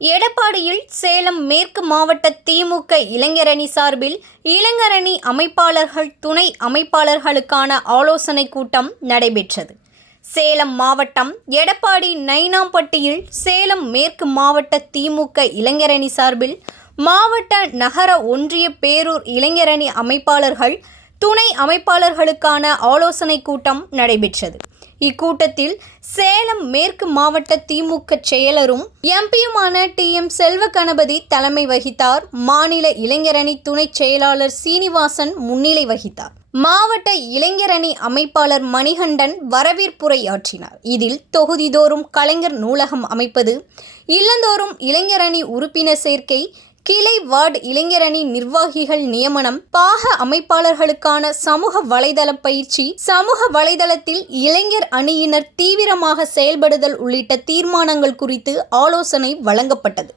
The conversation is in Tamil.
எடப்பாடியில் சேலம் மேற்கு மாவட்ட திமுக இளைஞரணி சார்பில் இளைஞரணி அமைப்பாளர்கள் துணை அமைப்பாளர்களுக்கான ஆலோசனை கூட்டம் நடைபெற்றது. சேலம் மாவட்டம் எடப்பாடி நைனாம்பட்டியில் சேலம் மேற்கு மாவட்ட திமுக இளைஞரணி சார்பில் மாவட்ட நகர ஒன்றிய பேரூர் இளைஞரணி அமைப்பாளர்கள் துணை அமைப்பாளர்களுக்கான ஆலோசனை கூட்டம் நடைபெற்றது. இக்கூட்டத்தில் சேலம் மேற்கு மாவட்ட திமுக செயலரும் எம்பியுமான டி.எம். செல்வகணபதி தலைமை வகித்தார். மாநில இளைஞரணி துணை செயலாளர் சீனிவாசன் முன்னிலை வகித்தார். மாவட்ட இளைஞரணி அமைப்பாளர் மணிகண்டன் வரவேற்புரையாற்றினார். இதில் தொகுதிதோறும் கலைஞர் நூலகம் அமைப்பது, இல்லந்தோறும் இளைஞரணி உறுப்பினர் சேர்க்கை, கிளை வார்டு இளைஞரணி நிர்வாகிகள் நியமனம், பாக அமைப்பாளர்களுக்கான சமூக வலைதள பயிற்சி, சமூக வலைதளத்தில் இளைஞர் அணியினர் தீவிரமாக செயல்படுதல் உள்ளிட்ட தீர்மானங்கள் குறித்து ஆலோசனை வழங்கப்பட்டது.